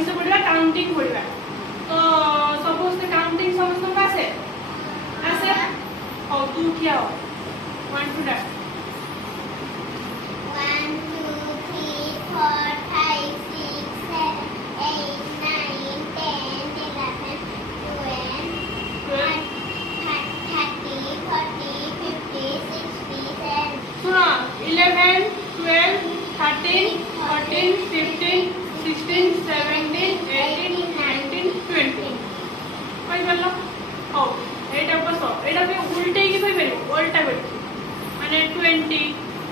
किसे पढ़िबा काउंटिंग पढ़िबा तो suppose counting समस्त आसे आसे हो तू क्या हो 1 2 3 1 2 3 4 5 6 7 8 9 10 11 12 30 40 50 60 70 सुनो 11 12 13 14 15 16 17 18 19 20 কই বললো ও এইটা বসো এটা আমি উল্টে কি কই পারিব উল্টা করি মানে 20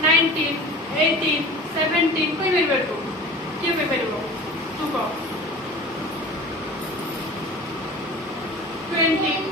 19 18 17 কই পারিব কি কই পারিব তু কো 20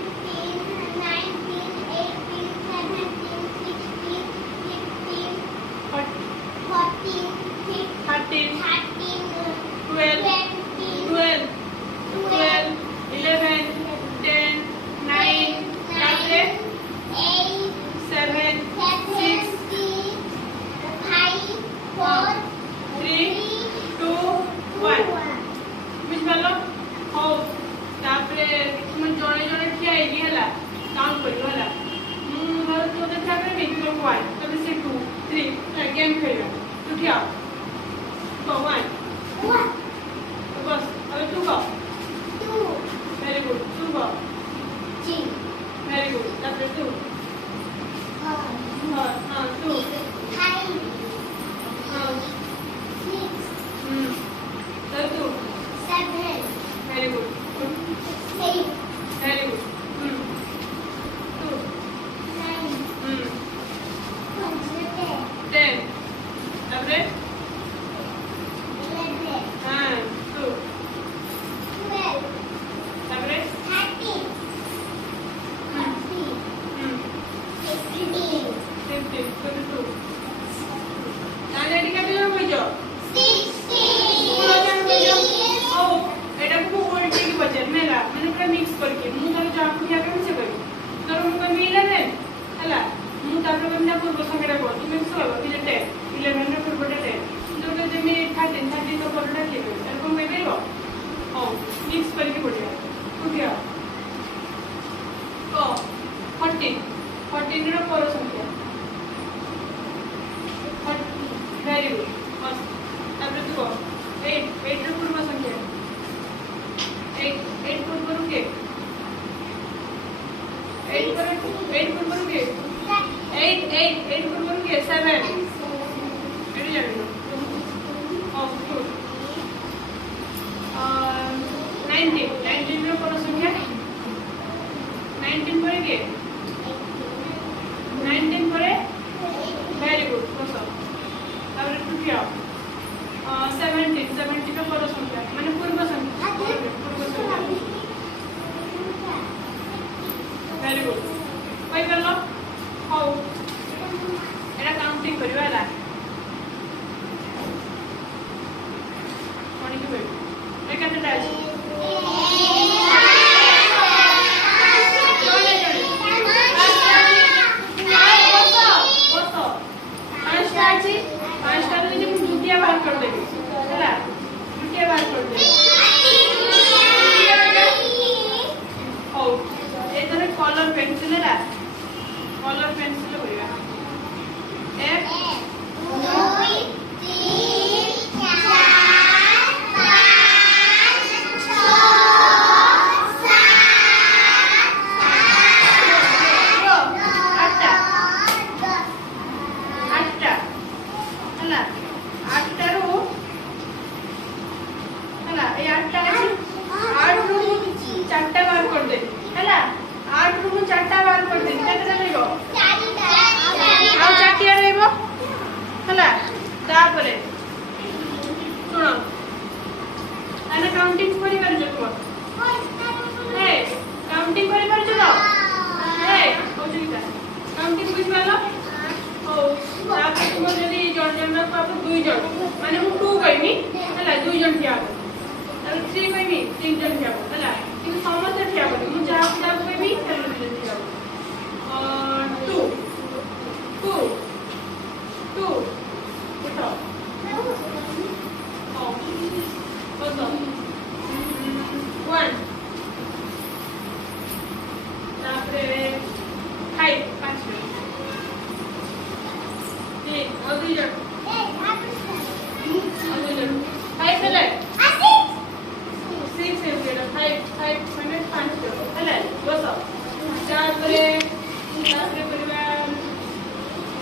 କ୍ଲାସ୍ରେ କରିବା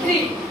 3